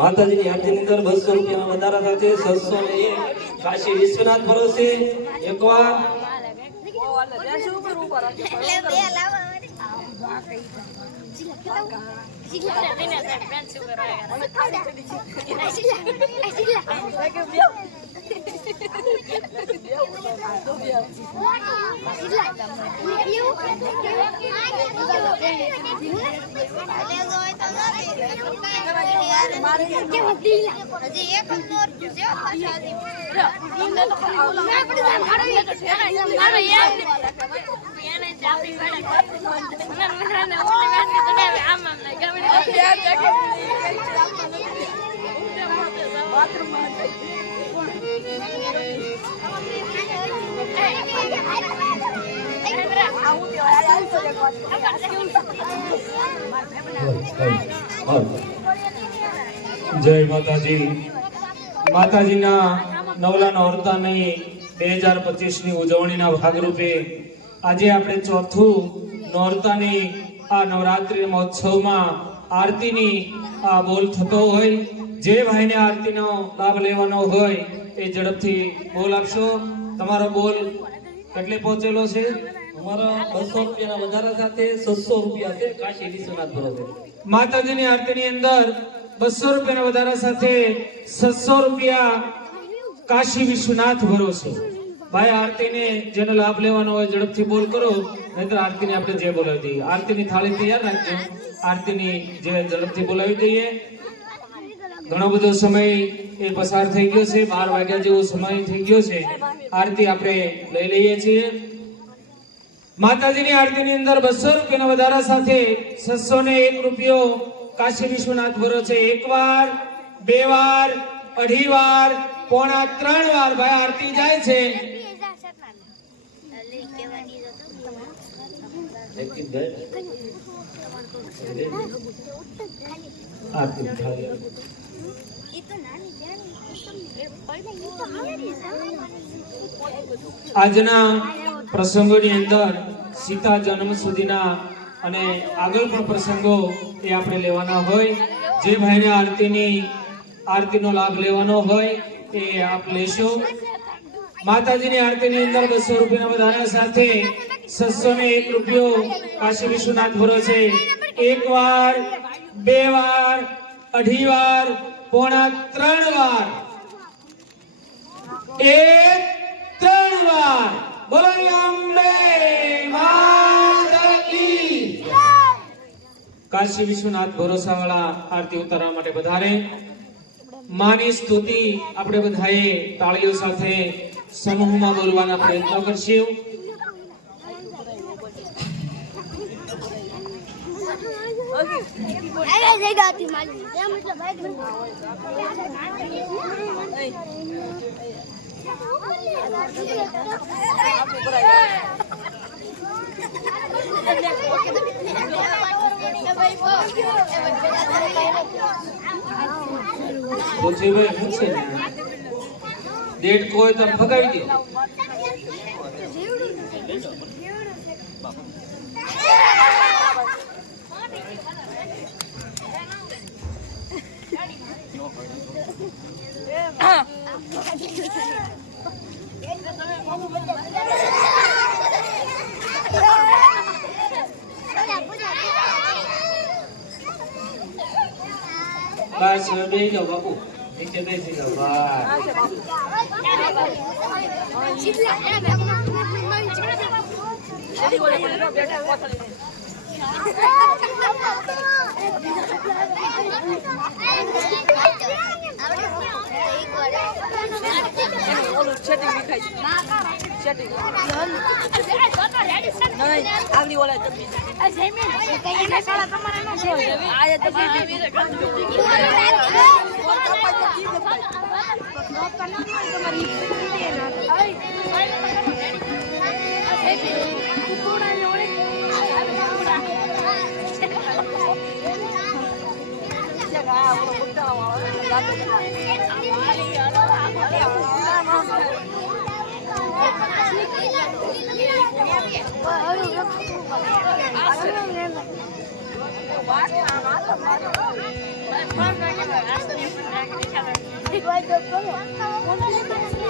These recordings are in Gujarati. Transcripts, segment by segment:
માતાજીની આરતીની અંદર 200 રૂપિયાના વધારા સાથે 601 કાશી વિશ્વનાથ ભરોસે એકવાર જય માતાજી. માતાજીના નવલા નોરતાની 2025 ની ઉજવણીના ભાગરૂપે આજે આપણે ચોથું નોરતાની આ નવરાત્રી મહોત્સવમાં આરતીની આ બોલ થતો હોય. જે ભાઈને આરતીનો લાભ લેવાનો હોય એ ઝડપથી બોલ આપશો. તમારો બોલ કેટલે પહોંચેલો છે? અમારો 200 રૂપિયાના વધારા સાથે 600 રૂપિયા છે કાશી વિશ્વનાથ ભરોસે. માતાજીની આરતીની અંદર 200 રૂપિયાના વધારા સાથે 600 રૂપિયા કાશી વિશ્વનાથ ભરોસે. ભાઈ આરતીને જેનો લાભ લેવાનો હોય ઝડપથી બોલ કરો, નહીતર આરતીને આપણે જે બોલાવી દઈએ. આરતીની થાળી તૈયાર રાખજો. આરતીની જે ઝડપથી બોલાવી દઈએ. ઘણો બધો સમય એ પસાર થઈ ગયો છે, 12 વાગ્યા જેવો સમય થઈ ગયો છે. આરતી આપણે લઈ લઈએ છીએ. માતાજીની આરતીની અંદર 200 રૂપિયાના વધારા સાથે 601 રૂપિયો કાશી વિશ્વનાથ ભરોસે. એકવાર, બે વાર, અઢી વાર, પોણા 3 વાર ભાઈ આરતી જાય છે. આજના પ્રસંગોની અંદર સીતા જન્મ સુધીના અને આગળ પણ પ્રસંગો એ આપણે લેવાના હોય. જે ભાઈને આરતીનો લાભ લેવાનો હોય એ આપ લેશો. માતાજીની આરતીની અંદર 200 રૂપિયાના વધારા સાથે 601 રૂપિયો કાશી વિશ્વનાથ ભરોસે. એક વાર, બે વાર, અઢી વાર, પોણા 3 વાર, 3 વાર. બોલો અંબે માતા કી. કાશી વિશ્વનાથ ભરોસા વાળા આરતી ઉતારવા માટે વધારે. માની સ્તુતિ આપણે બધાએ તાળીઓ સાથે સમૂહમાં બોલવાના પ્રયત્ન કરશું. डेट को तो भगावी दे. बस बे जाओ बाबू, नीचे बैठ जाओ.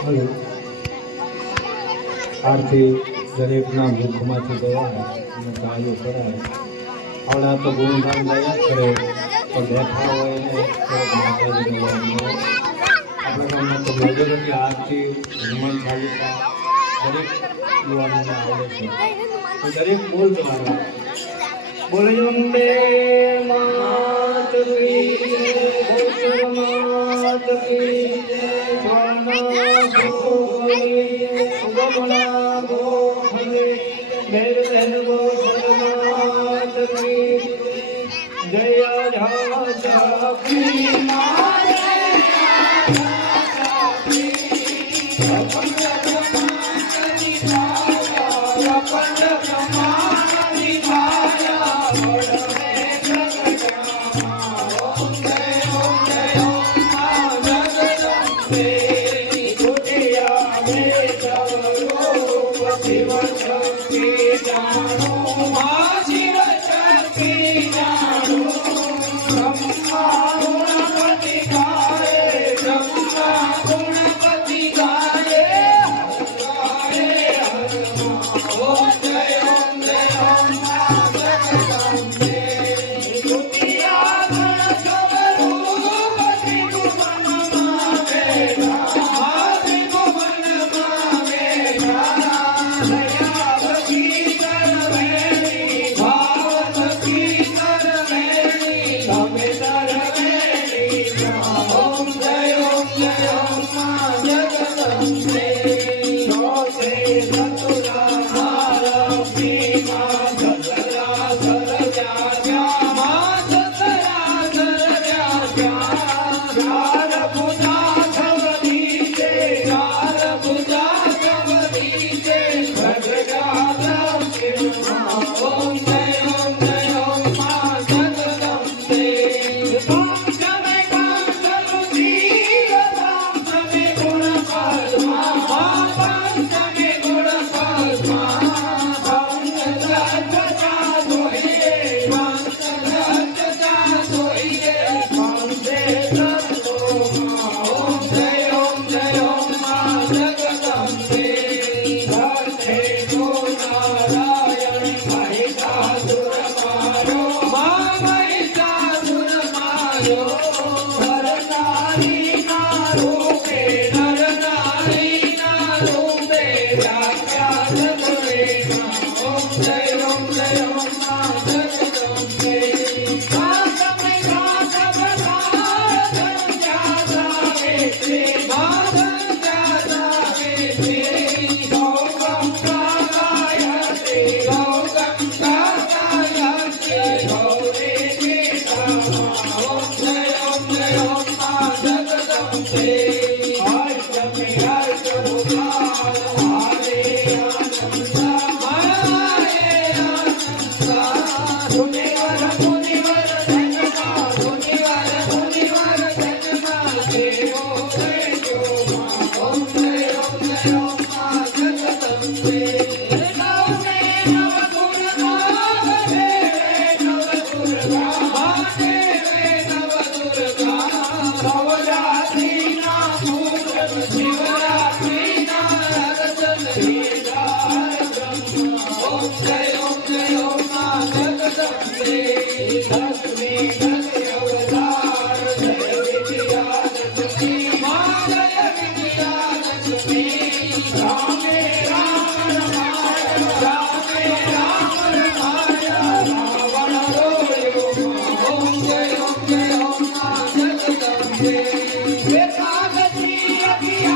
હલો આરતી દરેકના મુખમાંથી ગવાય અને ગાયો કરાય આવડા તો ગુણગાન ગાયા કરે પણ બેઠા હોય ને માતાજીનું આપણા ગામમાં તો ભજનની આરતી હનુમાન ચાલીસા દરેક યુવાનોને આવડે છે તો દરેક બોલ તમારા બોલે અંબે માત કી જય માત કી જય સ્વાના ગોગોલા ગોખલે બેર બેર ગોસમાત કી જય રાજા કી મારે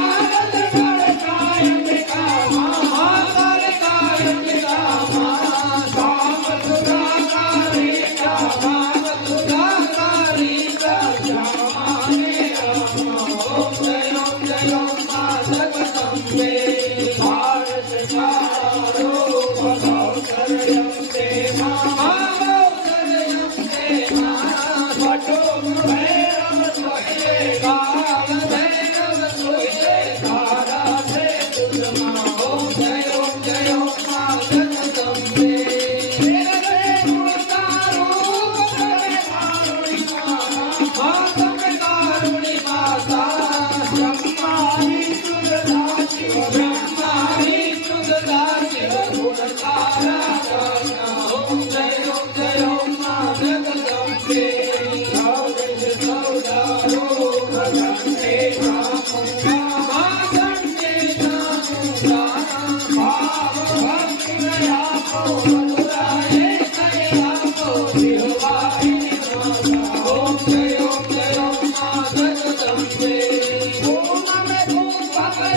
Yeah. ₹100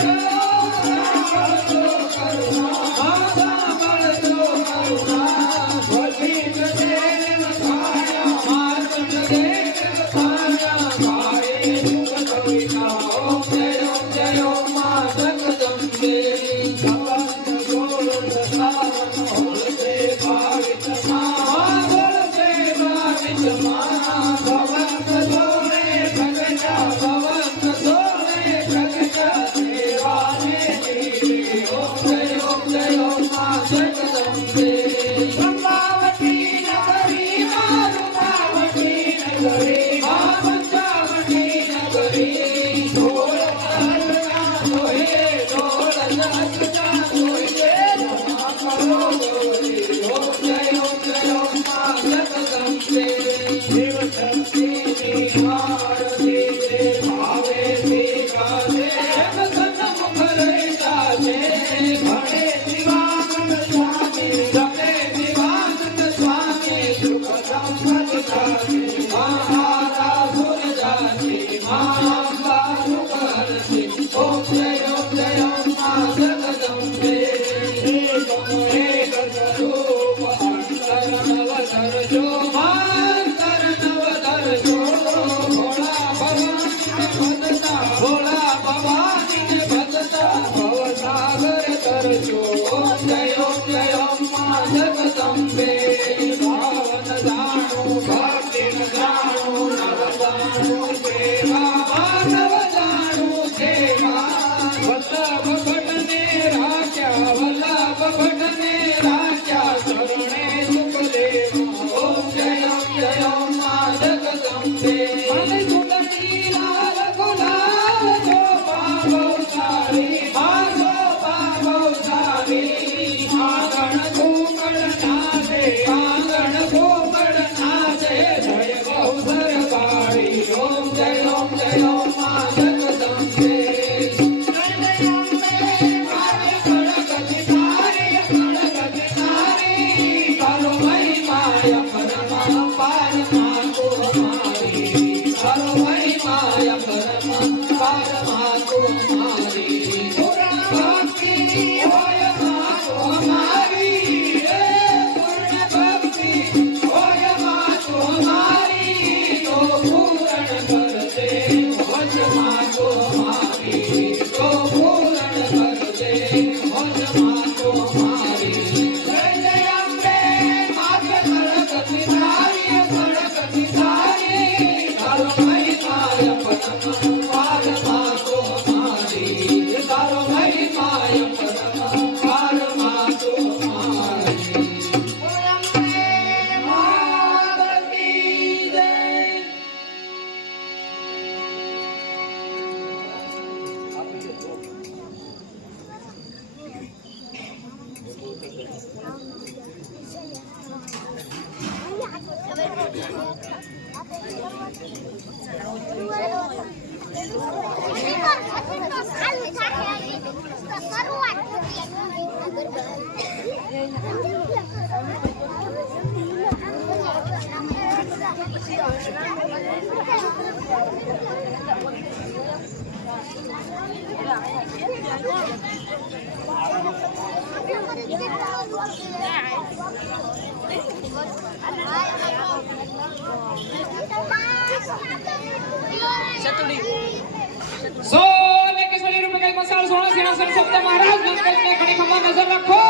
मसाल सोना सिंहासन शब्द महाराज बंद करके खड़े खम्मा नजर रखो।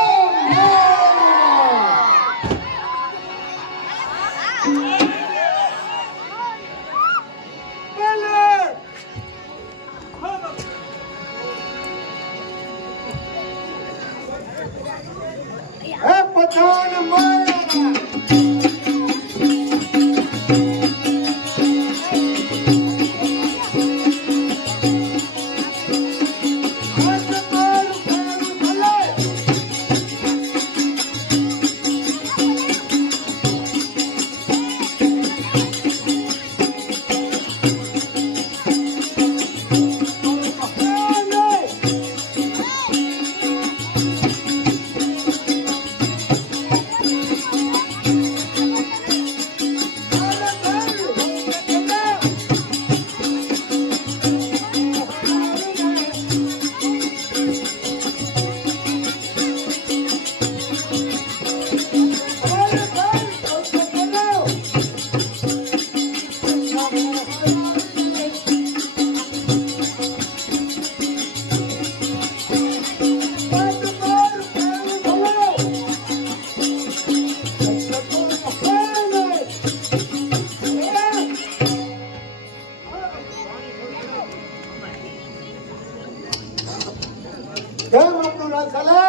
पठान माया કેમ આપણું રાજ ચાલે?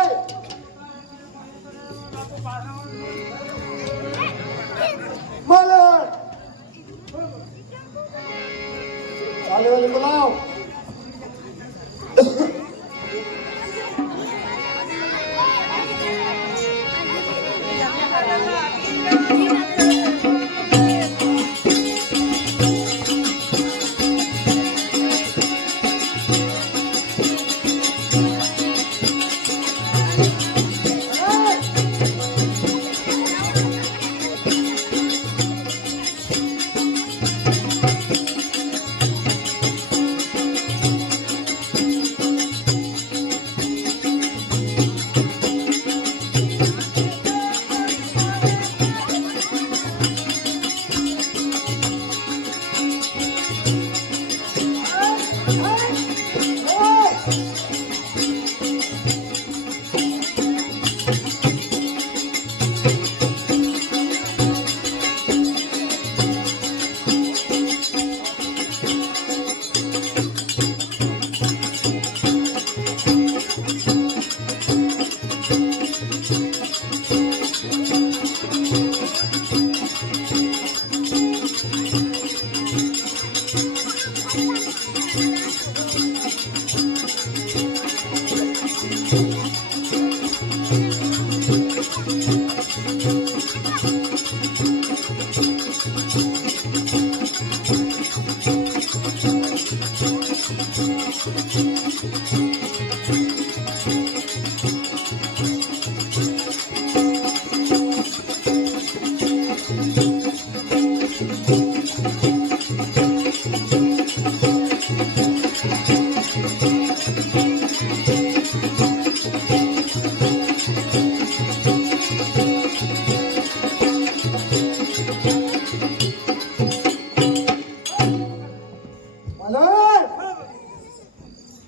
માલણ! ચાલે વાલી બોલાવ.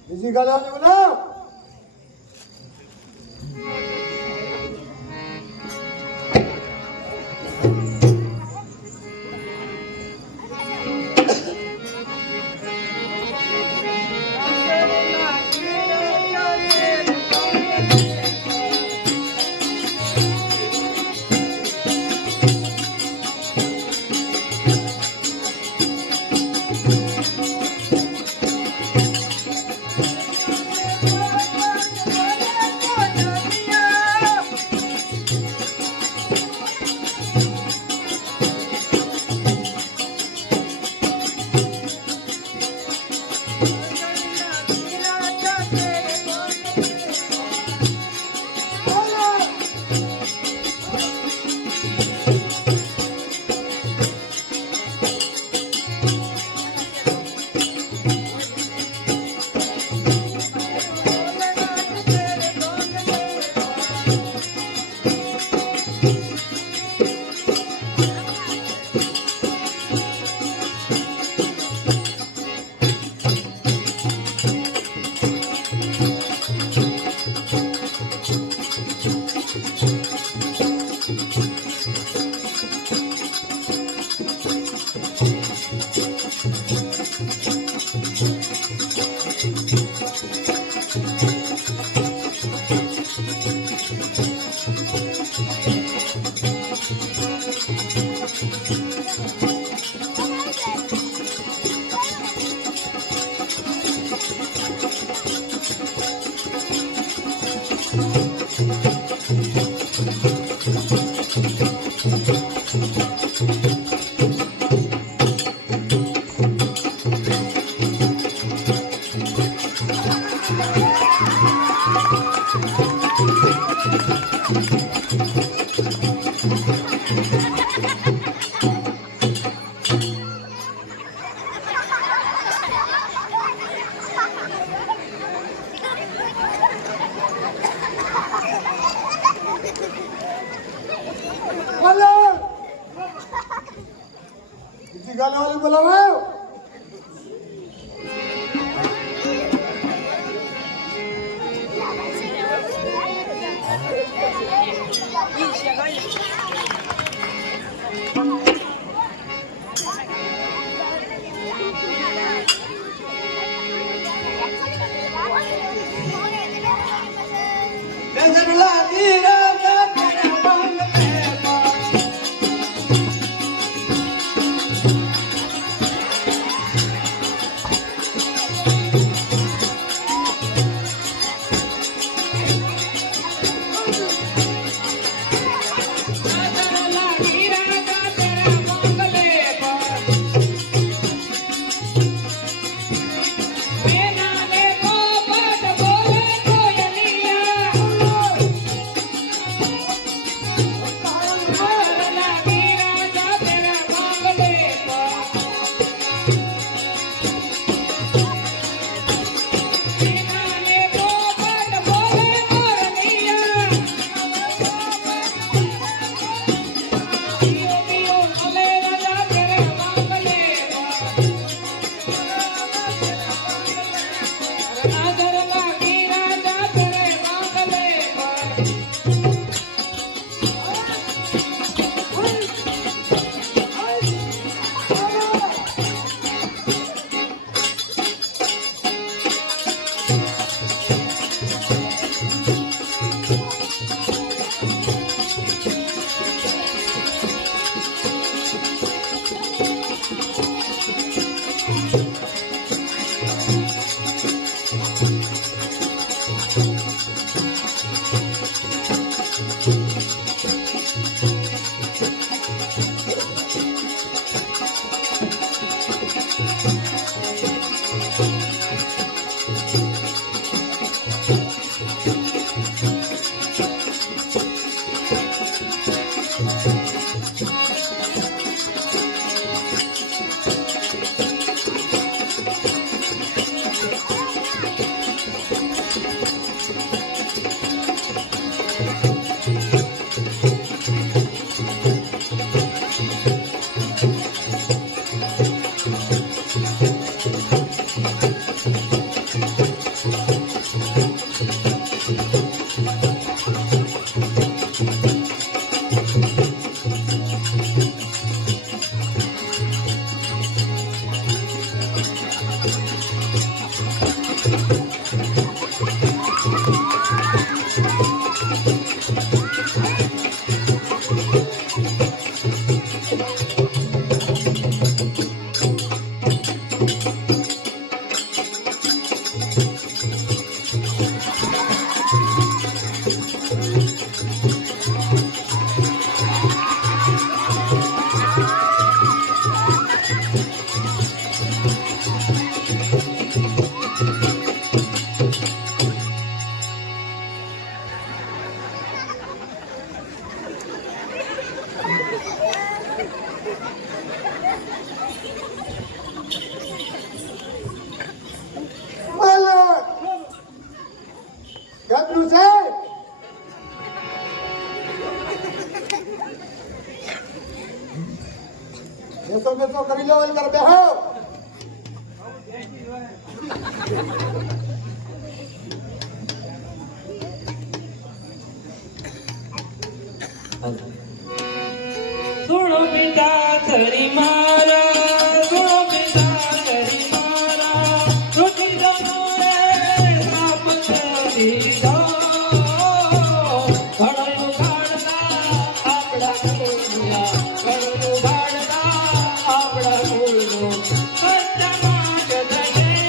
બીજી ગાલે વાલી બોલાવ. બીજી ગાલે વાલી બોલાવ. કેટલું છે બેસો કરી લો કર બેહો સુણો પિતા થરી મારા સુણો પિતા થરી મારા રૂટી દો રે સાપ કરી દો ઘણું ગાડતા આપડા કુળના ઘણું ગાડતા આપડા કુળનું સત્યમાં જગને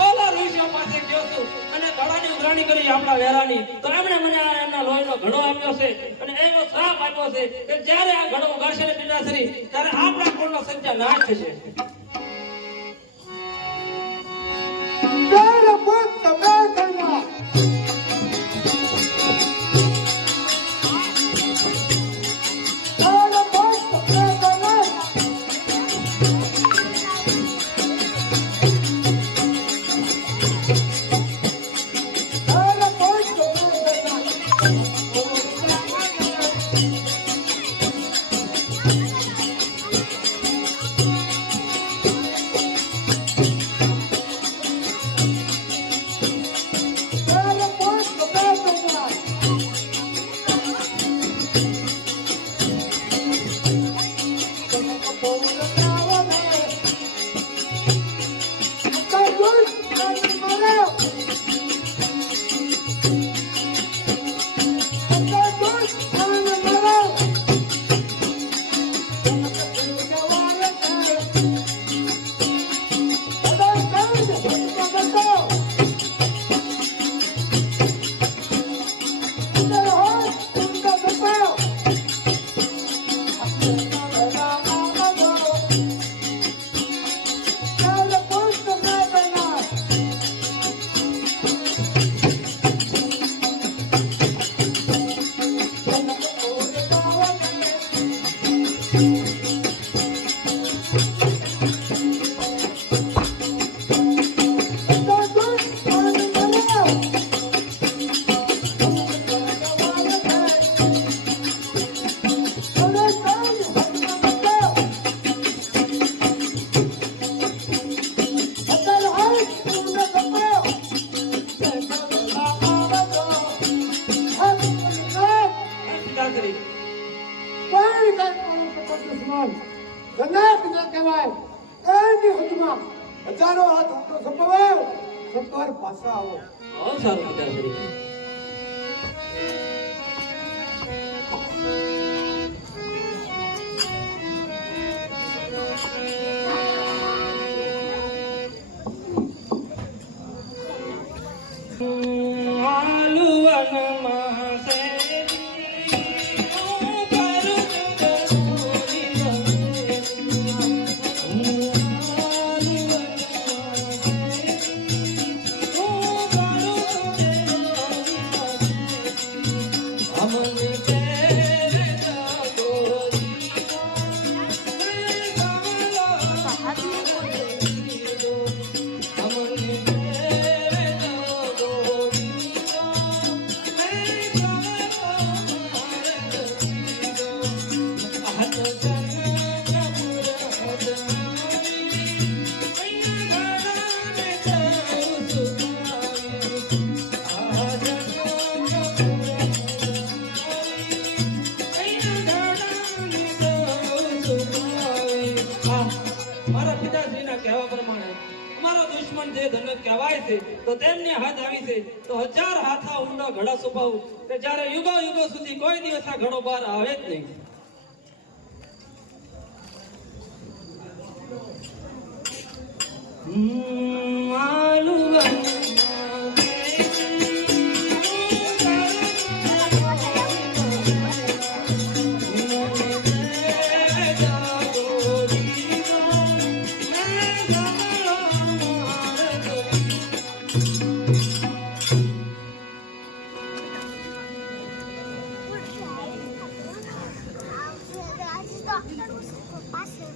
ઓલા ઋષિઓ પાસે ગયો છું અને ઘડાની ઉઘરાણી કરી આપણા વેરાની તો એમણે મને એમના લોહીનો ઘડો આપ્યો છે અને એવો શ્રાપ આપ્યો છે કે જ્યારે આ ઘડો ઉગાડશે ને પિતાશ્રી ત્યારે આપણા કુળનો સત્યાનાશ થશે. તારા પુત્ર મેઘના તારા પુત્ર મેઘના તારા પુત્ર પિતાશ્રી કોઈ દુશ્મન જનાબ ન કહેવાય એની હદમાં હજારો હાથ ઊંચો સંભવાવ સત્તર પાછા આવો બહુ સારું પિતાશ્રી. મારા પિતાશ્રીના કહેવા પ્રમાણે અમારો દુશ્મન જે ધનક કહેવાય છે તો તેમની હાથ આવી છે તો 1000 હાથા ઊંડો ઘડા સુભાવું કે જ્યારે યુગો યુગો સુધી કોઈ દિવસ આ ઘડો બહાર આવે જ નહીં. Passa.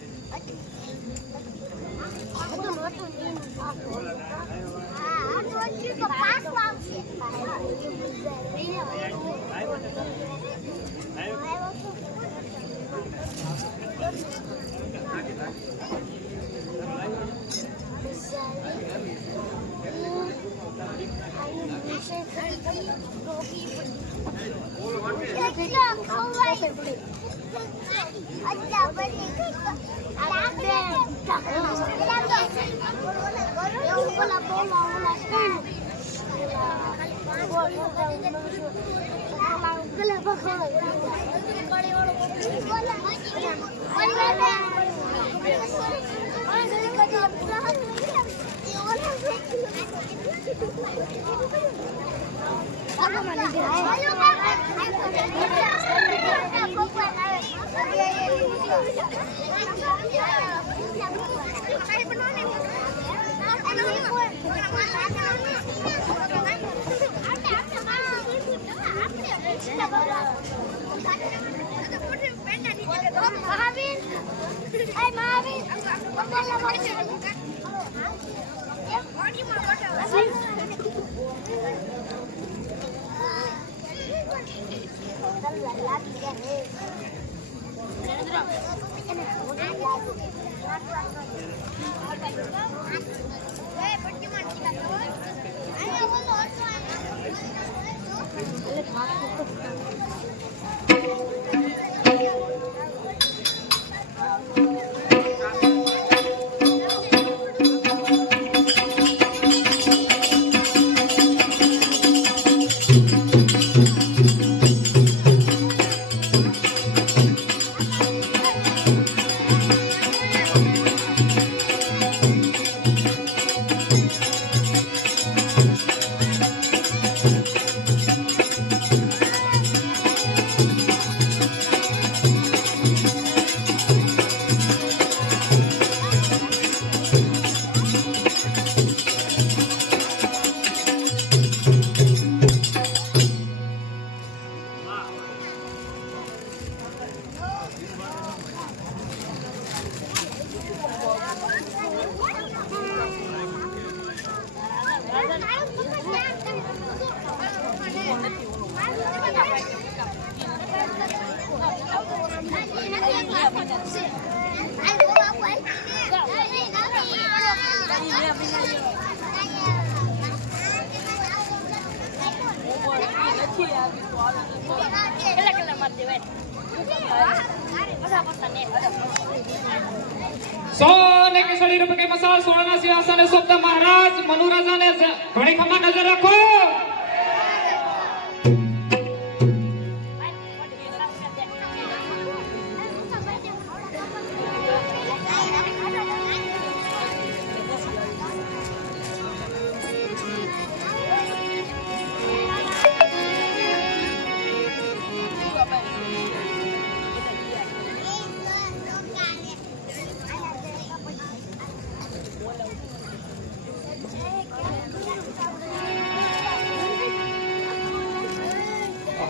सोने के सड़ी रुपए के मसाल सोना सिंहासन शब्द महाराज मनु राजा ने घड़ी खम्मा नजर रखो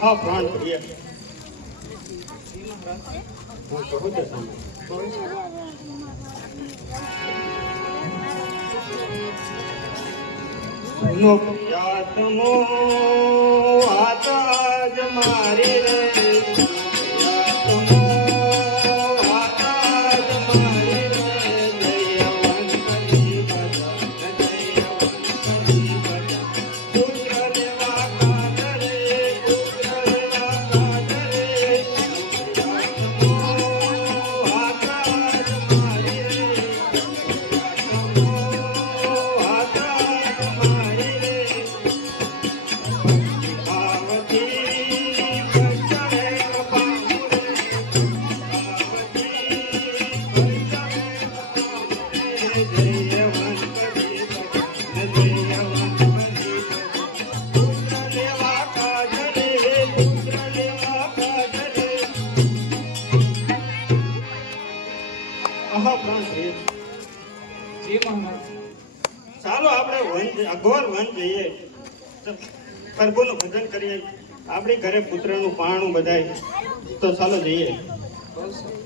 હા પ્રાણ પ્રિય હું કહું તો સુનો યાતમો આતાજ મારે રે યાતમો આતાજ મારે રે જયવંતની ભજન જયવંતની ભજન પુત્ર દેવા કાજરે પુત્ર દેવા કાજરે યાતમો આતાજ મારે રે યાતમો આતાજ મારે રે જી મહારાજ. ચાલો આપણે અઘોર વન જઈએ પ્રભુનું ભજન કરીએ આપણી ઘરે પુત્રનું પાણું બધાય તો ચાલો જઈએ બહુ સારું.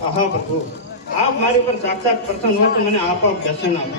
આહા પ્રભુ આપ મારી પર સાક્ષાત પ્રસન્ન હો તો મને આપોઆપ દર્શન આપો.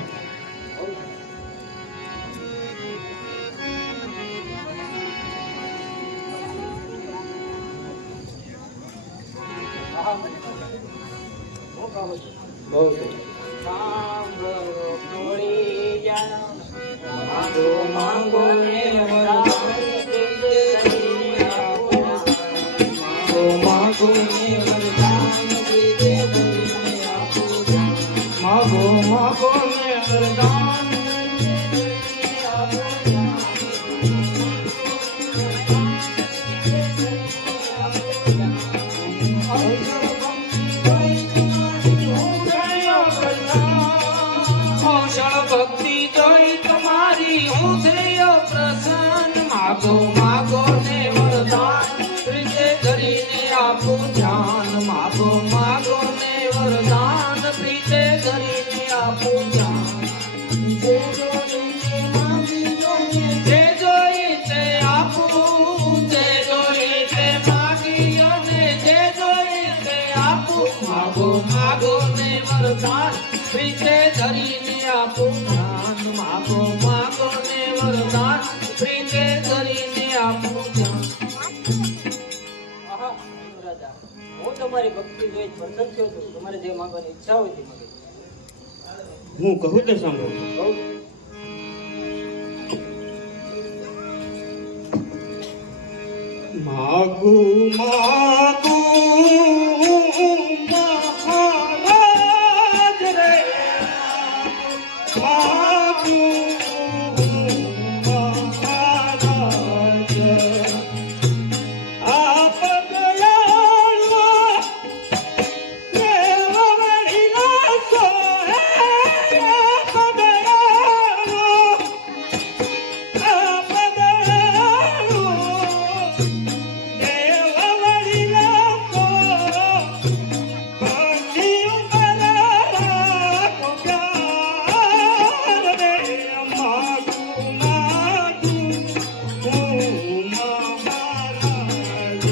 ભક્તિ જોઈ તમારી હું થયો પ્રસન્ન. માગો માગો ને વરદાન પ્રીતે કરીને આપું ધ્યાન. માગો માગો ને વરદાન પ્રીતે કરીને આપું ધ્યાન. જે જોઈને માગી જોઈએ જે જોઈ તે આપું. જે જોઈ તે માગી અને જે જોઈ તે આપું. માગો માગો ને વરદાન પ્રીતે ધરીને આપું ધ્યાન. માગો માગો ને વરદાન પ્રીતે ધરીને આપું ધ્યાન. હું તમારી ભક્તિ જોઈ પ્રસન્ન થયો છું. તમારે જે માંગવાની ઈચ્છા હોય તે માંગો. હું કહું તે સાંભળો. કહું. માગુ માગુ મહારાજ રે માગુ મહારાજ આપ દયાળુ દેવવડી નાખો હે આપ દયાળુ આપ દયાળુ દેવવડી નાખો બંધી ઉપર રાખો પ્યાર રે માગુ માગુ મહારાજ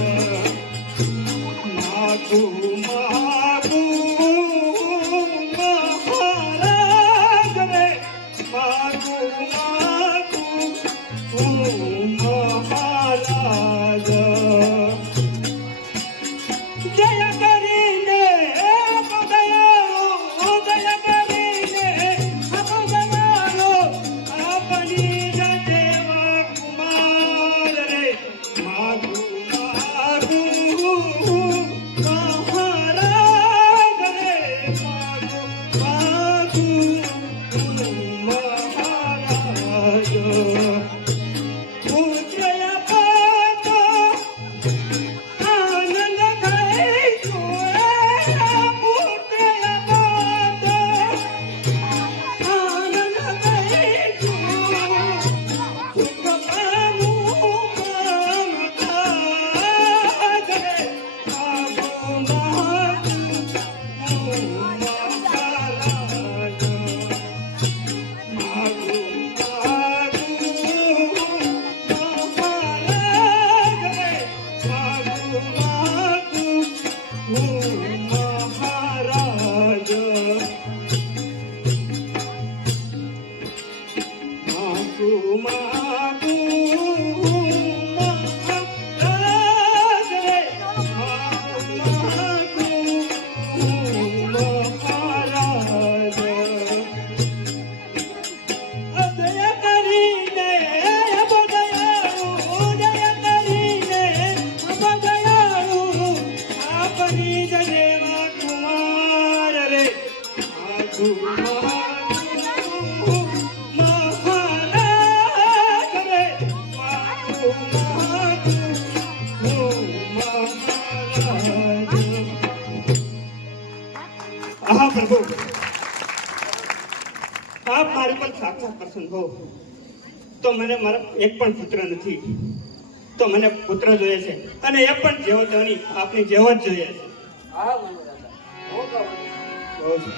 માગુ માગુ મહારાજ રે માગુ માગુ મહારાજ જય કરીને દયાળુ જય કરીને દયાળુ આપણી દેવા કુમાર રે માગુ માગુ મહારાજ રે માગુ માગુ મહારાજ પુત્રય પાતો આનંદ થઈ જોએ પુત્રય પાતો આનંદ થઈ જો સુખ પામું મમતા કરે માગો માગુ મહારાજ માગુ માગુ મહારાજ રે માગુ માગુ મહારાજ માગુ માગુ મહારાજ રે માગુ માગુ મહારાજ દયા કરીને દયાળુ દયા કરીને દયાળુ આપણી પ્રભુ આપ મારી પર સાક્ષાત પ્રસન્ન હો તો મને મારા એક પણ પુત્ર નથી તો મને પુત્ર જોઈએ છે અને એ પણ જેવો તેની આપની જેવો જ જોઈએ છે હા મનુરાજા હું કહું બહુ સરસ.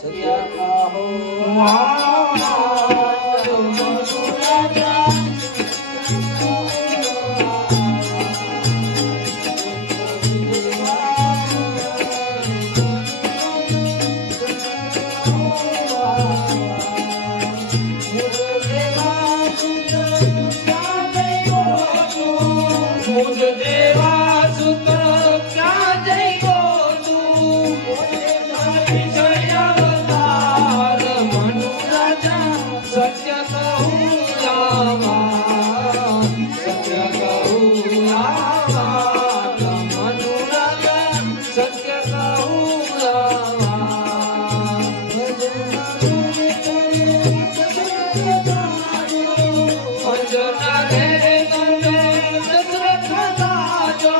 સત્ય કહો મુજ દેવા સુત ક્યાં જઈ ગો તું વિષય અવતાર મનુ રાજા સત્ય કહું આવા સત્ય કહું આવા મનુ રાજા સત્ય કહું આવા અંજના ઘેરે ગમે દશરથ રાજો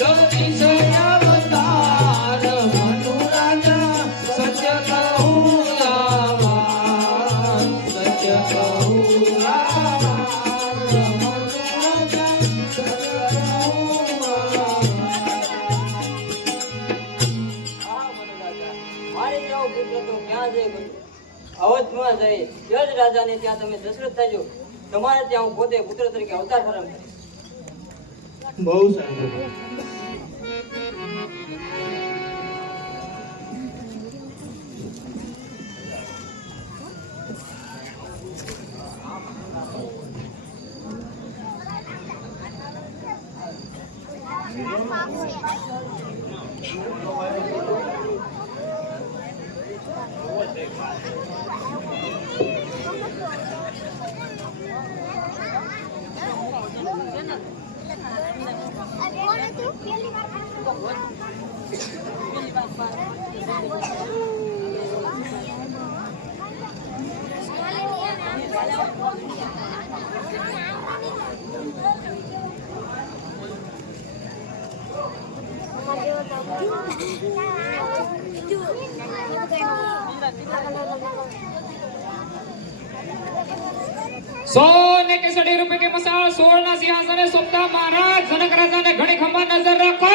જગદીશ અવતાર મનુ રાજા સત્ય કહું આવા સત્ય કહું આવા મનુ રાજા સત્ય કહું આવા હા મનુરાજા મારે જાવ પુત્ર તો ક્યાં જઈ ગયું અવધમાં જઈ યજ રાજાને ત્યાં તમે દશરથ થજો તમારે ત્યાં હું પોતે પુત્ર તરીકે અવતાર ધારણ કરીશ બહુ સારું सोने के 60 रुपए के मसाल 16 सिंहासन सोपता महाराज जनक राजा ने घड़ी खंभा नजर रखो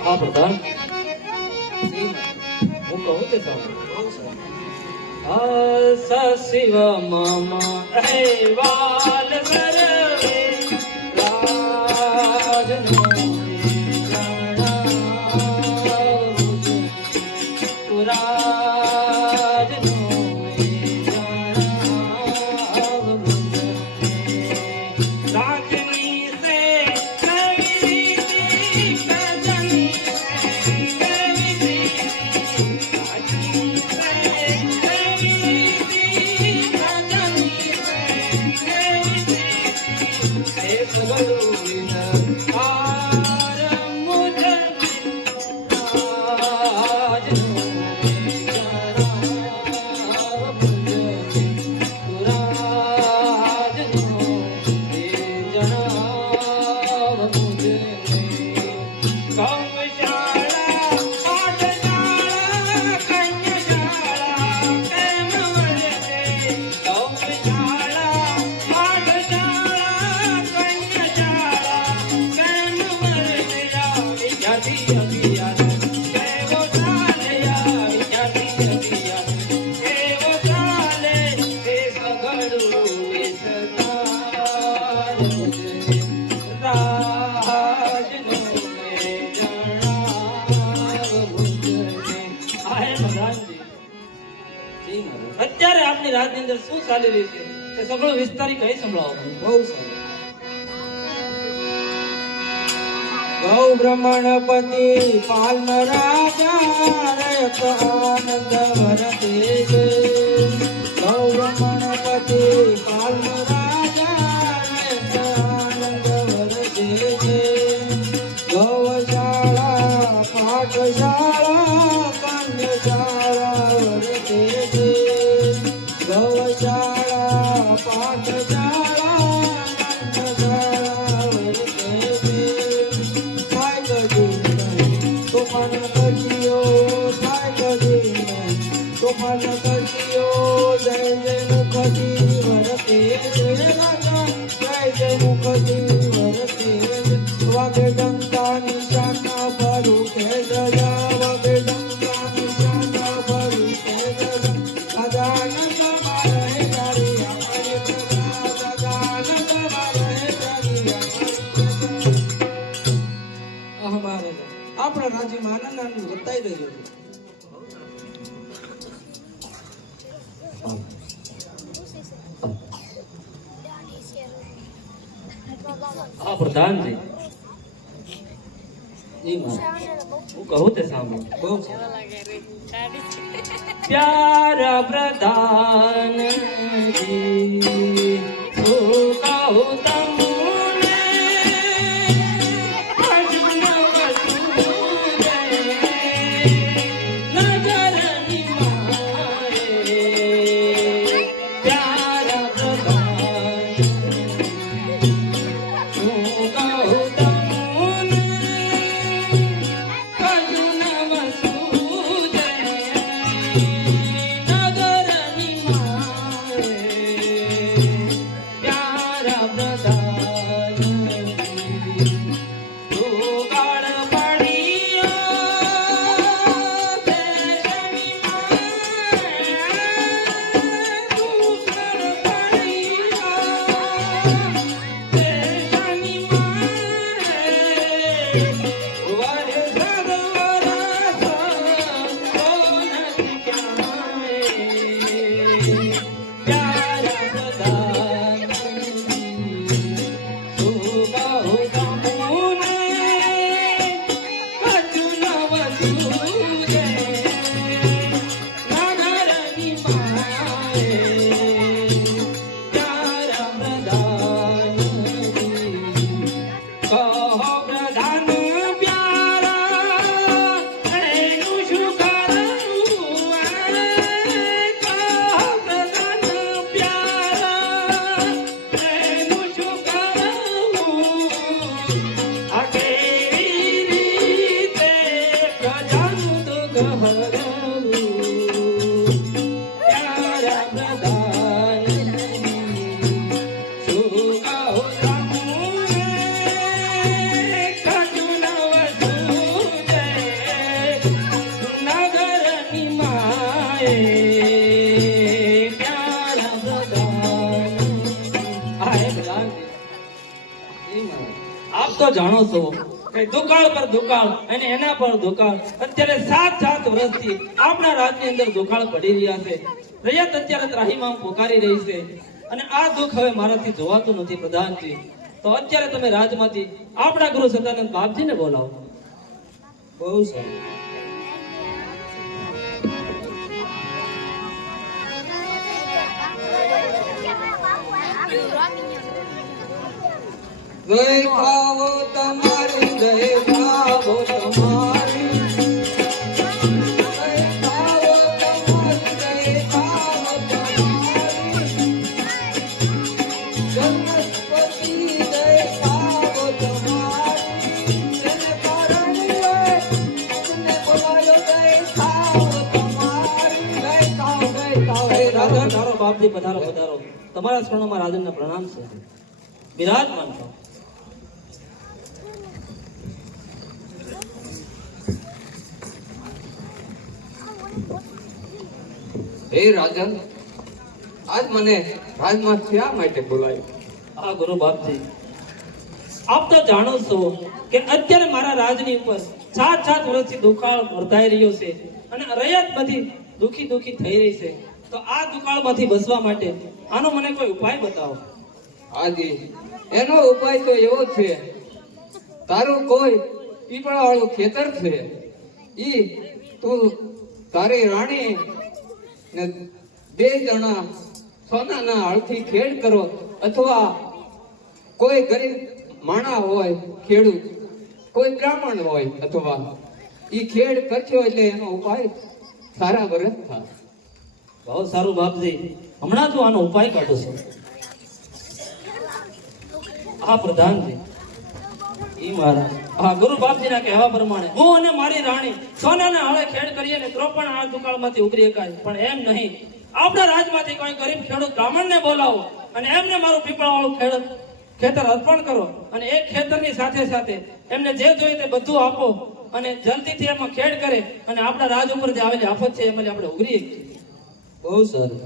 હા પ્રધાન હું કહું તે શિવ મમ વાલ સર્વે રાજનો અત્યારે આપની રાજની અંદર શું ચાલી રહ્યું છે તે સગળો વિસ્તારી કહી સંભળાવો બહુ સારું ગૌ બ્રહ્મણપતિ પાલન રાજા રયત આનંદ વરતે છે ગૌ બ્રહ્મણપતિ પાલન રાજા રયત આનંદ વરતે છે ગૌશાળા પાઠશાળા આપણા રાજ્યમાં આનંદ આનંદ વર્તાઈ રહ્યો છે. હા પ્રધાનજી, જી મહારાજ. હું કહું તે સાંભળો. બહુ પ્યારા પ્રધાનજી, હું કહું તમને અજનવ સૂજે નગરની મારે. પ્યારા પ્રધાનજી, હું કહું તમને અજનવ સૂજે નગરની મારે. પ્યારા પ્રધાનજી, દુકાળ પડ્યો તે શનિ મારે. દુકાળ પડ્યો તે શનિ મારે. વરસાદ વરસતો નથી ક્યાંય. પ્યારા પ્રધાનજી, શું કહું તમને કજું નવ સૂજે નગરની મારે. પ્યારા પ્રધાનજી, કહો પ્રધાન પ્યારા એનું શું કરવું? કહો પ્રધાન પ્યારા એનું શું કરવું? આ કેવી રીતે પ્રજાનું દુઃખ હરવું? પ્યારા પ્રધાનજી, શું કહું તમને કજું નવ સૂજે નગરની માએ. પ્યારા પ્રધાનજી. આ હે પ્રધાનજી, જી મહારાજ. આપ તો જાણો છો કે દુકાળ પર દુકાળ અને એના પર દુકાળ અત્યારે 7 વર્ષથી આપણા રાજની અંદર દુકાળ પડી રહ્યા છે. રૈયત અત્યારે ત્રાહિમામ પોકારી રહી છે અને આ દુઃખ હવે મારાથી જોવાતું નથી પ્રધાનજી. તો અત્યારે તમે રાજમાંથી આપણા ગુરુ સદાનંદ બાપજીને બોલાવો. બહુ સારું. જય ખાવો તમારી, જય ખાવો તમારી. જય ખાવો તમારી, જય ખાવો તમારી. જન્મસ્પતિ જય ખાવો તમારી. જેને કારણે તમને બોલાયો જય ખાવો તમારી. જય ખાવો, જય ખાવો. હે રાજન, તારો બાપજી પધારો પધારો. તમારા શરણોમાં રાજનને પ્રણામ છે. બિરાજમાન થાઓ. હે રાજન, આજ મને રાજમાં શા માટે બોલાયો? આ ગુરુ બાપજી, આપ તો જાણો છો કે અત્યારે મારા રાજની ઉપર 7 વર્ષથી દુકાળ વર્તાઈ રહ્યો છે અને રૈયત બધી દુખી થઈ રહી છે. તો આ દુકાળમાંથી બચવા માટે આનો મને કોઈ ઉપાય બતાવો. આજી એનો ઉપાય તો એવો છે, તારું કોઈ પીપળા વાળું ખેતર છે, ઈ તું તારી રાણી ને 2 જણા સોનાના હળથી ખેડ કરો, અથવા કોઈ ગરીબ માણા હોય ખેડૂત, કોઈ બ્રાહ્મણ હોય, અથવા ઈ ખેડ કરજો એટલે એનો ઉપાય સારા વરસ થાય. બહુ સારું બાપજી, હમણાં જ આનો ઉપાય કાઢો છો. આ પ્રધાનજી, ઈ મારા આ ગુરુ બાપજીના કહેવા પ્રમાણે હું અને મારી રાણી સોનાના હળે ખેડ કરીએ ને તો પણ આ દુકાળમાંથી ઉગરી શકાય, પણ એમ નહીં. આપણા રાજમાંથી કોઈ ગરીબ ખેડૂત બ્રાહ્મણને બોલાવો અને એમને મારું પીપળાવાળું ખેતર અર્પણ કરો અને એક ખેતરની સાથે સાથે એમને જે જોઈએ તે બધું આપો અને જલ્દીથી એમાં ખેડ કરે અને આપણા રાજ ઉપર જે આવેલી આફત છે એમાંથી આપણે ઉગરી શકીએ. બહુ સારું.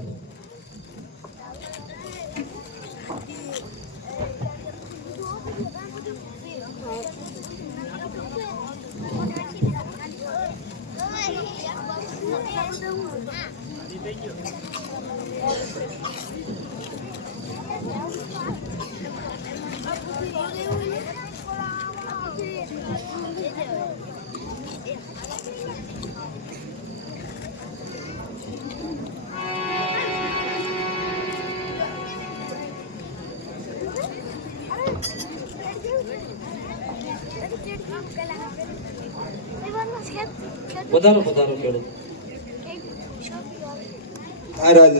વધારો વધારો ખેડૂત આ રાજ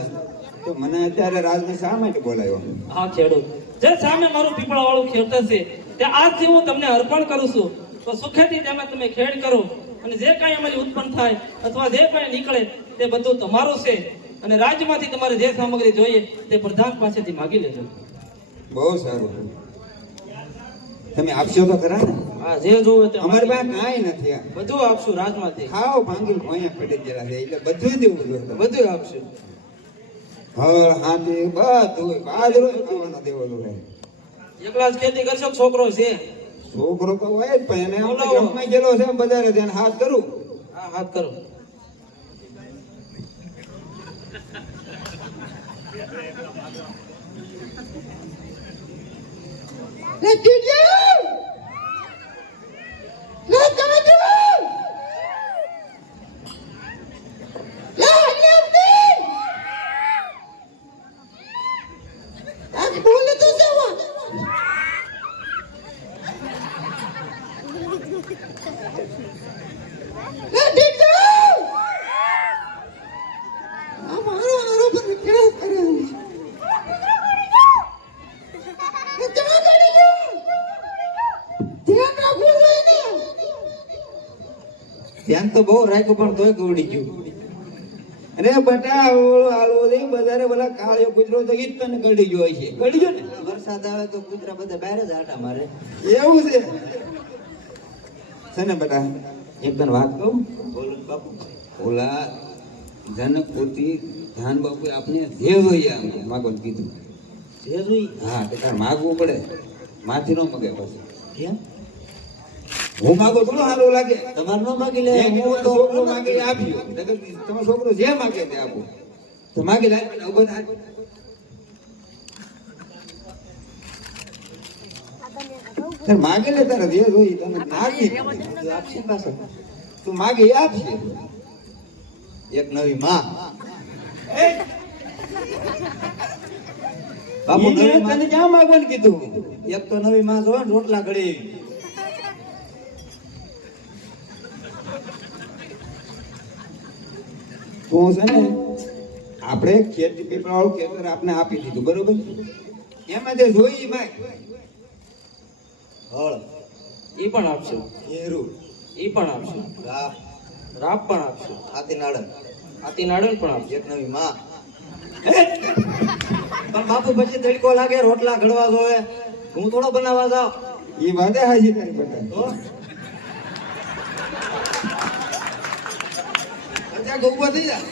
તો મને અત્યારે રાજને શા માટે બોલાવ્યો? હા ખેડૂત જે સામે મારું પીપળા વાળું ખેતર છે તે આજથી હું તમને અર્પણ કરું છું તો સુખેથી તેમાં તમે ખેડ કરો અને જે કાંઈ અમારી ઉત્પન્ન થાય અથવા જે કાંઈ નીકળે તે બધું તમારું છે અને રાજ્યમાંથી તમારે જે સામગ્રી જોઈએ તે પ્રધાન પાસેથી માગી લેજો. બહુ સારું. તમે આપશો તો ખરા ને? હા જે જોવે તે અમારી પાસે કાંઈ નથી. આ બધું આપશું રાજમાંથી. ખાવ ભાંગી ભોંયા પડી ગયેલા છે એટલે બધું દેવું જોઈએ. બધું આપશું. હળ હાથી બધું બાજરો ખાવાનો દેવો જોઈએ. એકલા જ ખેતી કરશો કે છોકરો છે? છોકરો તો હોય જ પણ એને બોલાવો. જમવાઈ ગયેલો છે બજારે તેને હાથ કરું. હા હાથ કરો. ધ્યાન તો બહુ રાખ્યું પણ તોય ગવડી ગયું. અરે બટા ઓલો આલો દે બજારે બોલા કાળિયો કૂતરો તો ઈ જ તને ગળી ગયો છે. ગળી ગયો ને? વરસાદ આવે તો કૂતરા બધા બહાર જ આટા મારે. એવું છે ને બટા એક તને વાત કહું? બોલો બાપુ. ઓલા જનકપુરથી ધ્યાન બાપુ આપને જે જોઈએ આમ માગવાનું કીધું. જે જોઈ હા તો તાર માગવું પડે. માથી નો મગે પછી. કેમ હું માગો થોડો હાલો લાગે. તમારે ન માગી લે એ હું તો છોકરો માગે એ આપ્યો. તમારો છોકરો જે માગે તે આપો. તો માગી લે ઉભો થાય. તાર માગે લે તારે જે જોઈ તને માગી આપશે પાછો. તું માગે એ આપશે. એક નવી માં બાપુ, ઈ નવી માં- તને ક્યાં માગવાનું કીધું? એક તો નવી માં જોવે ને રોટલા ઘડી. તું છે ને આપણે ખેતી પીપળા વાળું ખેતર આપને આપી દીધું બરોબર. એમાં જે જોઈ ઈ માગ. હળ ઈ પણ આપશું. એરું ઈ પણ આપશું. રાપ રાપ પણ આપશું. હાથી નાળન હાથી નાડણ પણ આપશું. એક નવી માં. પણ બાપુ પછી તડકો લાગે રોટલા ઘડવા જોવે. હું થોડો બનાવવા જાઉં. ઈ વાદે હાજી તારી બતા. તો ત્યાં ગોબા થઈ જા.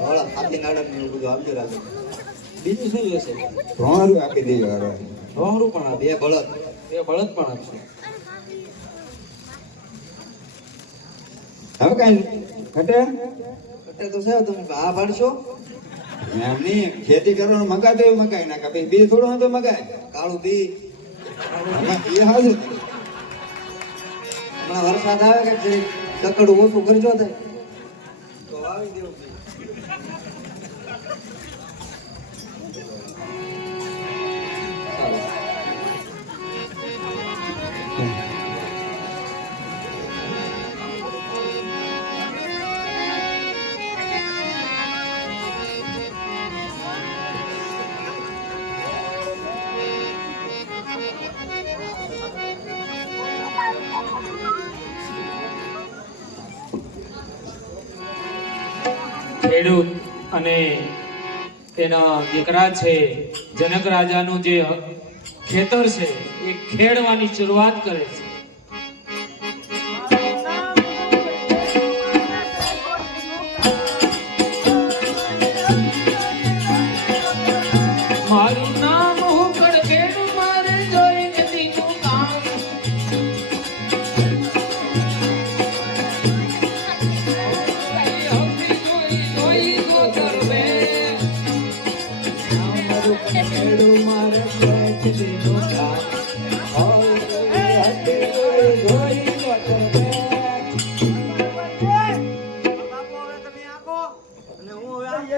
હળ હાથી નાડણ ને બધું આપી રાખે. બીજું શું જોશે? ભોંરું આપી દેજો હારો. રોહરું પણ આપે. બે બળદ. બે બળદ પણ આપશું. હવે કાંઈ ઘટે એટલે તો સાહેબ તમે આ પાડશો. એમ નહીં ખેતી કરવાનું મગાતો એવું મગાય ના કે ભાઈ બીજ થોડું તો મગાય. કાળું બી. આમાં એ હાજર. હમણાં વરસાદ આવે કે જે ચકડું ઓછું કરજો થાય તો વાવી દેવું. સારું. ખેડૂત અને તેના દીકરા છે જનક રાજાનું જે ખેતર છે એ ખેડવાની શરૂઆત કરે છે. મારું નામ હુકડ ખેડૂત મારે જોઈને દીકું કામ.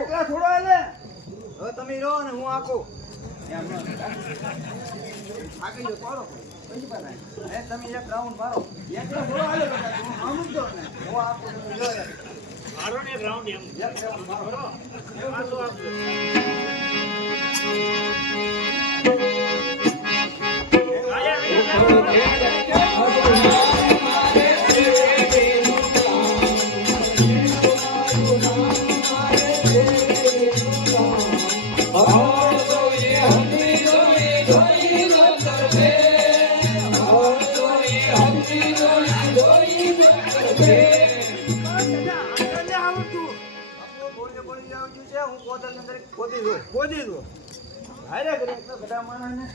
એકલા થોડો હાલે. હવે તમે તમે રહો ને હું આખો એમ ન બેટા. આગળ જો પાડો પછી પાડો. તમે એક રાઉન્ડ મારો એકલો થોડો હાલે બેટા તું આમ જ જો ને હું આખો તમે જો યાર. મારો ને રાઉન્ડ એમ એક રાઉન્ડ મારો. પાછો આપજો. ખોદી દો હારે કરે તો બધા માણસને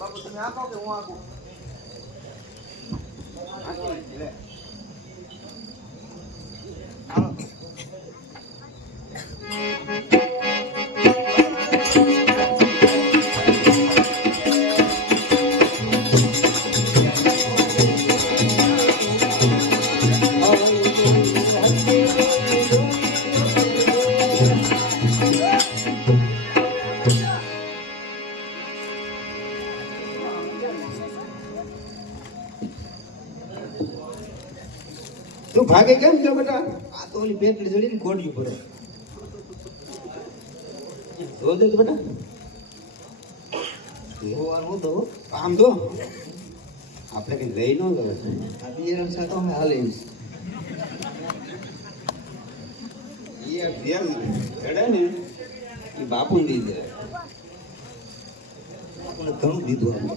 બાપુ તમે આપો કે હું આપું? લે હાલો. તું ભાગે કેમ છો બેટા? આ તો ઓલી પેટલી જડીને કોડ્યું પડે. જો દે તો બેટા. જોવાનું તો આમ તો આપણે કઈ લઈ ન ગયો આ બિયારણ સાથે અમે હાલી એ રેલ હેડે ને એ બાપુ દીધે આપણે ઘણું દીધું આપણે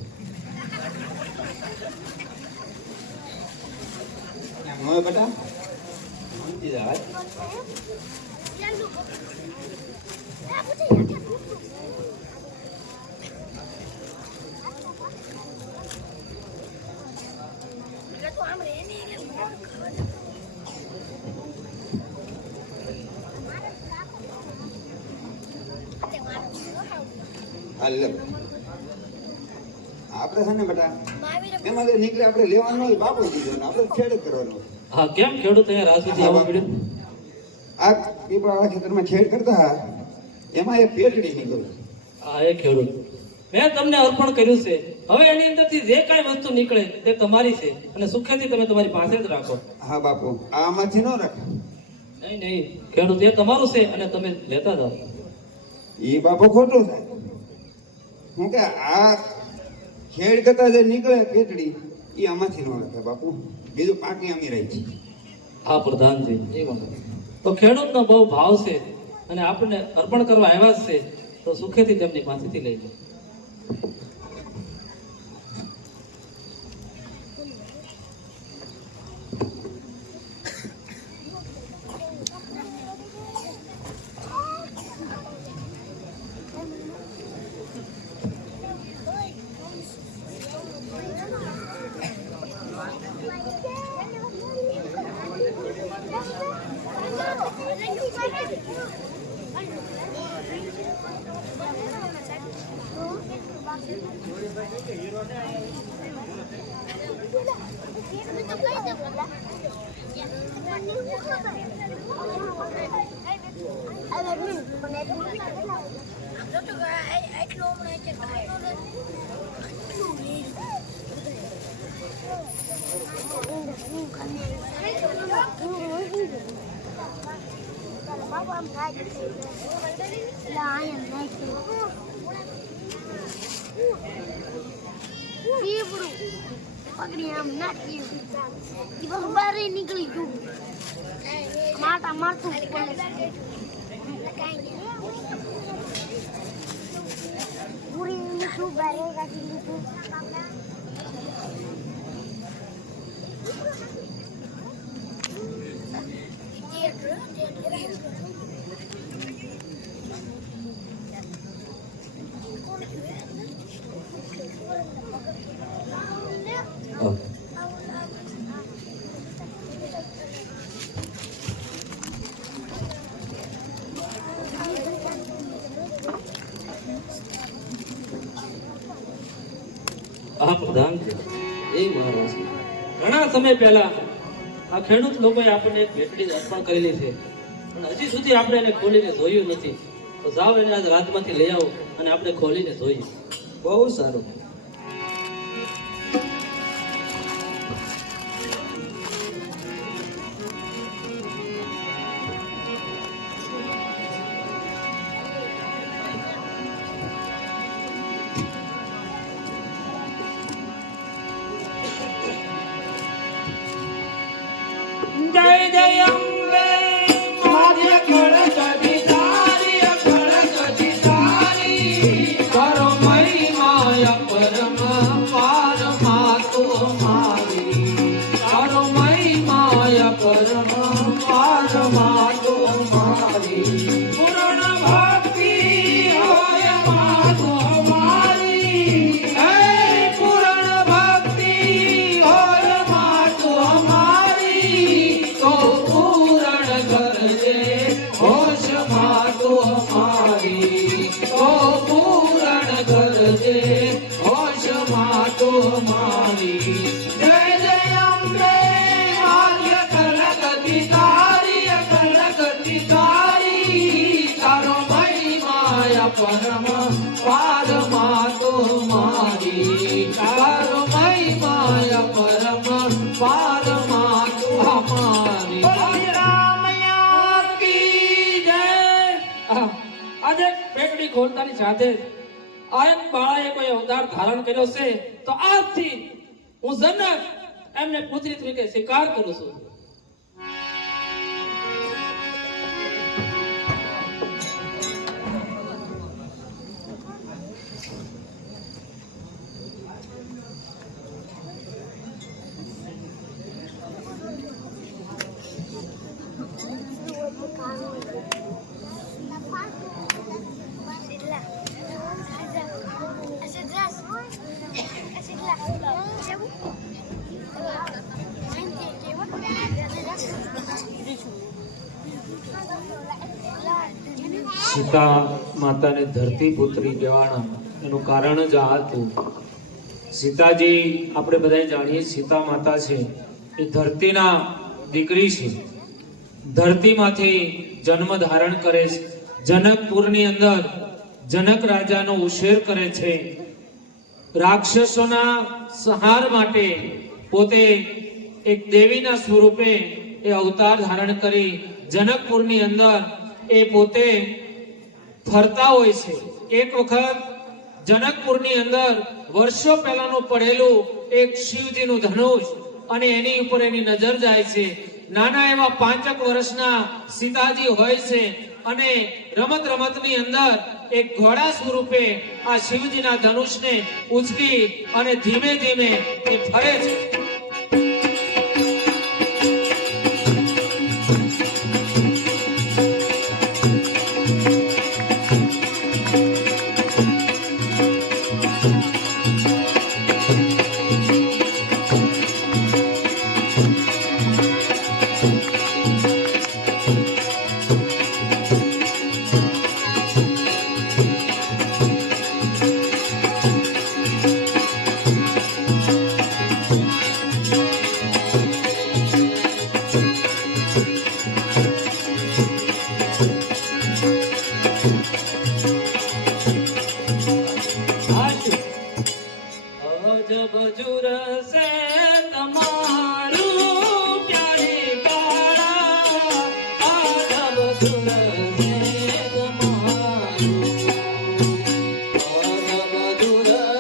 હવે બેટા સમજી જાય હાલ આપણે છે ને બેટા એમાં તો નીકળે આપણે લેવાનું હોય બાપુ દીધો ને આપણે ખેડ કરવાનો. હા કેમ ખેડૂત અહીંયા રાહ સુધી આવવું પડ્યું? આ પીપળાવાળા ખેતરમાં ખેડ કરતા એમાં એક પેટડી નીકળી. હા એ ખેડૂત મેં તમને અર્પણ કર્યું છે, હવે એની અંદરથી જે કાંઈ વસ્તુ નીકળે તે તમારી છે અને સુખેથી તમે તમારી પાસે જ રાખો. હા બાપુ આમાંથી ન રાખ. નહીં નહીં ખેડૂત એ તમારું છે અને તમે લેતા જાઓ. એ બાપુ ખોટું છે. હું કે આ ખેડ કરતા જે નીકળે પેટડી એ આમાંથી ન રાખે બાપુ, બીજું પાકી અમી રહી છે. હા પ્રધાનજી એ વાત તો ખેડૂતનો બહુ ભાવ છે અને આપણને અર્પણ કરવા આવ્યા જ છે તો સુખેથી તેમની પાસેથી લઈ લો. નીકળી ગયું માટા મારતું પૂરી શું બારે કાઢી લીધું આ પ્રધાન છે એ મારો છે. ઘણા સમય પહેલા આ ખેડૂત લોકોએ આપણને એક ભેટડી અર્પણ કરેલી છે, પણ હજી સુધી આપણે એને ખોલીને જોયું નથી. તો જાઓ એને આજ રાજમાંથી લઈ આવો અને આપણે ખોલીને જોઈએ. બહુ સારું. જય જય અંબે માધ્ય કળકડી તારી કળકડી તારી કરો મહિમા પરમ પારમા તું મારી કરો મહિમા પરમ પારમા તું મારી પૂર્ણ ભક્તિ હોય માધો મારી હે પૂર્ણ ભક્તિ હોય માધો મારી તો પૂરણ કરજે હોશ માતો મારી તો પૂરણ કરજે હોશ માતો મારી જય જય અંબે માર્ય કલકતી તારી કલકતી તારી તારો મહિમા પરમ પારમા તો મારી તારો મહિમા પરમ પારમા તો મારી આજે પેટડી ખોલતાની સાથે આયન બાળાએ કોઈ અવતાર ધારણ કર્યો છે, તો આજથી હું જનક એમને પુત્રી તરીકે સ્વીકાર કરું છું. સીતા માતાને ધરતી પુત્રી કહેવાના એનું કારણ જ આ હતું. સીતાજી આપણે બધા જાણીએ સીતા માતા છે એ ધરતીના દીકરી છે. ધરતીમાંથી જન્મ ધારણ કરે છે. જનકપુરની અંદર જનક રાજાનો ઉછેર કરે છે. રાક્ષસોના સંહાર માટે પોતે એક દેવીના સ્વરૂપે એ અવતાર ધારણ કરી જનકપુરની અંદર એ પોતે ફરતા હોય છે. એક વખત જનકપુરની અંદર વર્ષો પહેલાનું પડેલું એક શિવજીનું ધનુષ અને એની ઉપર એની નજર જાય છે. નાના એવા 5 વર્ષના સીતાજી હોય છે અને રમત રમતની અંદર એક ઘોડા સ્વરૂપે આ શિવજીના ધનુષને ઉચકી અને ધીમે ધીમે એ ફરે છે. જબ જુરસે તમારું પ્યારી કાળા જબ જુરસે તમારું જબ જુરસે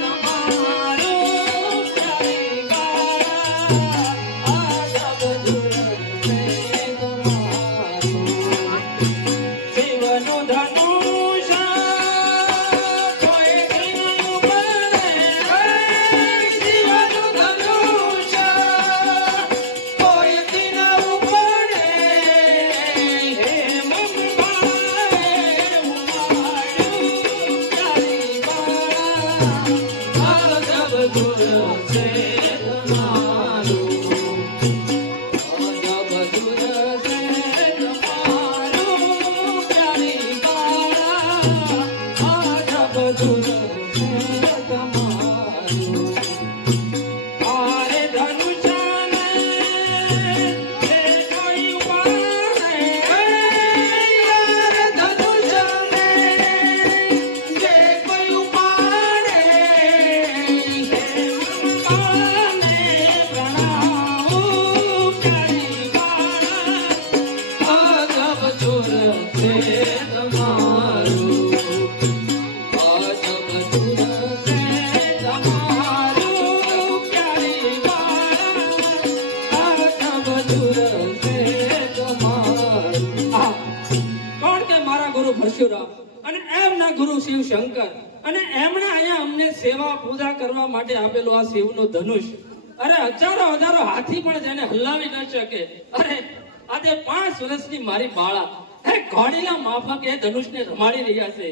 તમારું પ્યારી કાળા જબ જુરસે તમારું શિવનું ધનુષ તમારું તમારું અજબ સુરસે તમારું પ્યારી બાળા અજબ સુરસે તમારું. કોણ કે મારા ગુરુ પરશુરામ અને એમના ગુરુ શિવ શંકર અને એમણે અહીંયા અમને સેવા પૂજા કરવા માટે આપેલું આ શિવનું ધનુષ. અરે હજારો હજારો હાથી પણ જેને હલાવી ન શકે. અરે આજે 5 વર્ષની મારી બાળા એ ઘોડીના માફક એ ધનુષને રમાડી રહ્યા છે.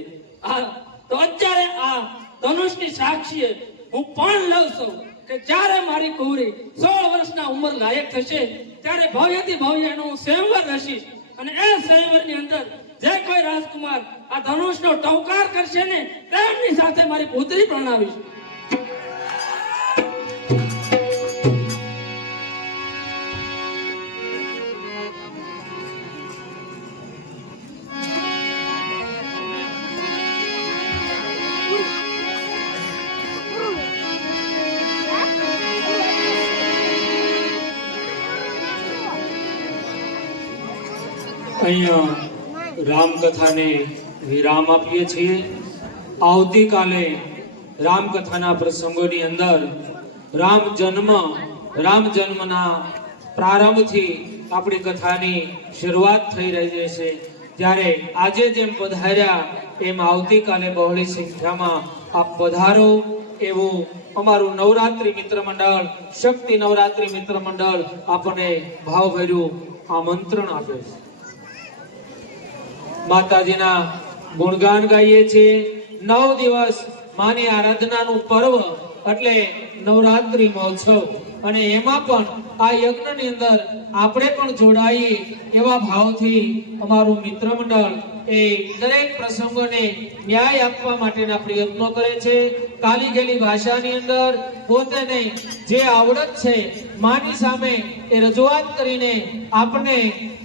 તો અત્યારે આ ધનુષની સાક્ષીએ હું પણ લઉં છું કે જ્યારે મારી કુંવરી 16 વર્ષના ઉંમર લાયક થશે ત્યારે ભવ્યથી ભવ્ય એનું હું સ્વયંવર રચીશ અને એ સ્વયંવરની અંદર જે કોઈ રાજકુમાર આ ધનુષનો ટંકાર કરશે ને તેમની સાથે મારી પુત્રી પરણાવીશ. અહીંયા રામકથાને વિરામ આપીએ છીએ. આવતીકાલે રામકથાના પ્રસંગોની અંદર રામ જન્મના પ્રારંભથી આપણી કથાની શરૂઆત થઈ રહી છે. ત્યારે આજે જેમ પધાર્યા એમ આવતીકાલે બહોળી સંખ્યામાં આપ પધારો એવું અમારું નવરાત્રી મિત્ર મંડળ શક્તિ નવરાત્રી મિત્ર મંડળ આપણને ભાવભર્યું આમંત્રણ આપે છે. માતાજીના ગુણગાન ગાઈએ છીએ. 9 દિવસ માની આરાધનાનું પર્વ એટલે નવરાત્રી મહોત્સવ અને એમાં પણ આ યજ્ઞની અંદર આપણે પણ જોડાઈએ એવા ભાવથી અમારું મિત્ર મંડળ એ દરેક પ્રસંગોને ન્યાય આપવા માટેના પ્રયત્નો કરે છે. કાલી ગયેલી ભાષાની અંદર પોતે નહીં જે આવડત છે માની સામે એ રજૂઆત કરીને આપણે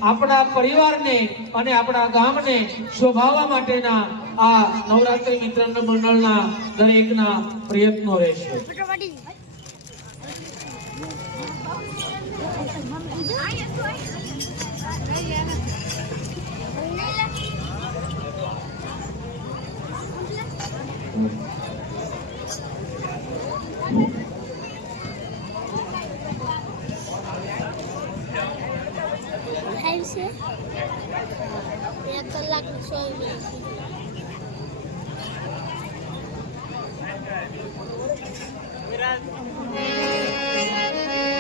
આપણા પરિવારને અને આપણા ગામને શોભાવવા માટેના આ નવરાત્રી મિત્ર મંડળના દરેકના પ્રયત્નો રહેશે.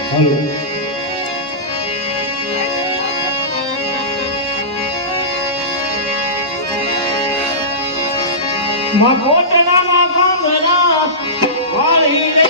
Hello. મકોટના માં કામરા વાળી રે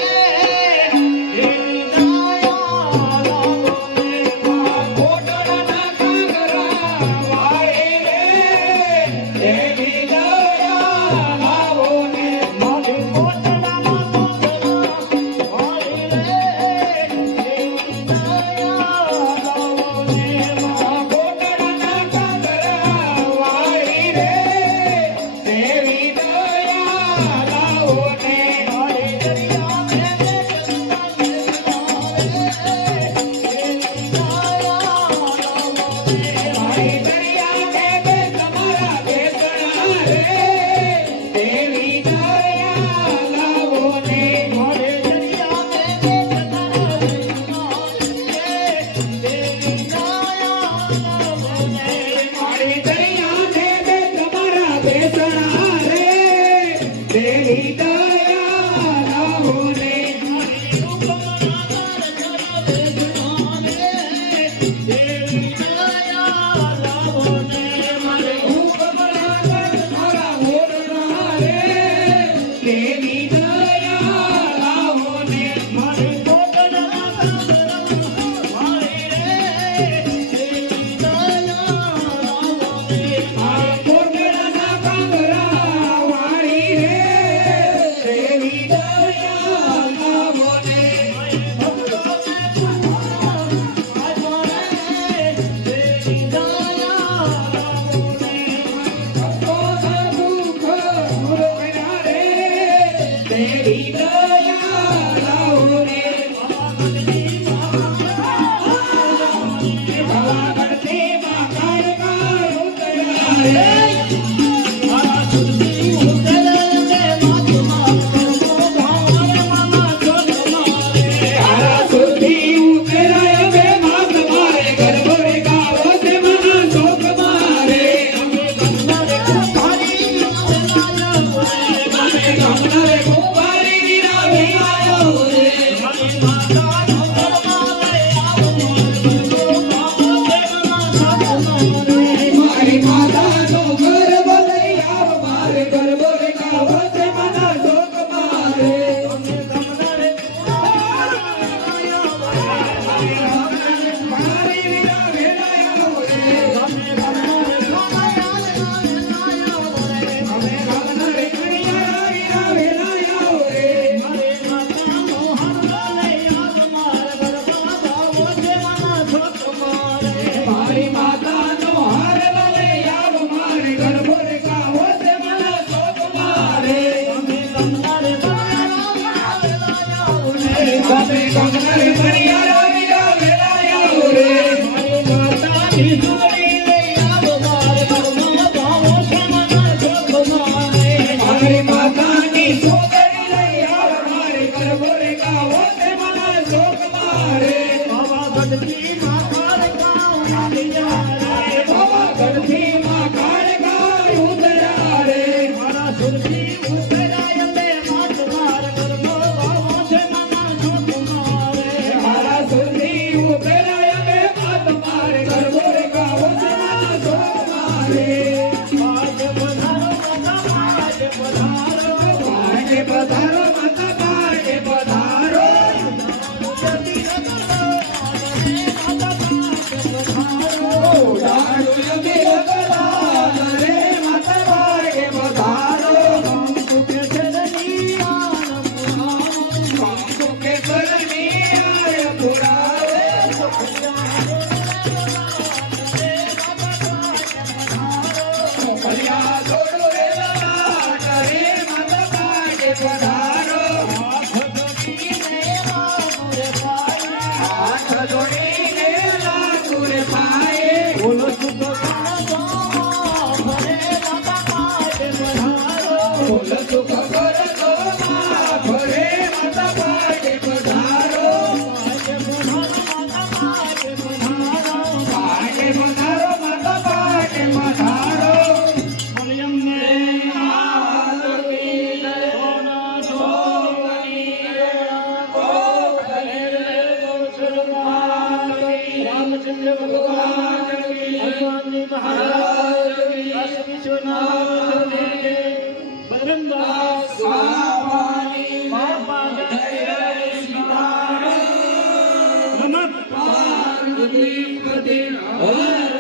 સુરભી ઉતરાય બે માત માર કરમો વાવો છે નાના છોટ મારે મારા સુરભી ઉભેરાય બે માત મારે કરવો રે ગાવો છે નાના છોડ મારે આજે પધારો માતા આજે પધારો આજે પધારો માતા પાટે પધારો લાડુ યમી રગલાલ રે માતા પાટે પધારો કંકુ કેસરની આય પુરાવે કલ્યા છોડો રે લાટ રે માતા પાટે પધારો હાથ જોડીને લાગુ રે પાયે બોલો સુતો ભરે માતા પાટે પધારો બોલ સુખ કરતો માં ભરે માતા પાટે પધારો આજે પધારો માતા પાટે પધારો પાટે પધારો માતા પાટે પધારો મરિયમને આરતી સોના જોગણી રામચંદ્ર ભગવાન હનુમાનજી મહારાજ કાશી વિશ્વનાથ બજરંગદાસ સ્વામી બાપા જય સીતારામ નમઃ પાર્વતી પતે હર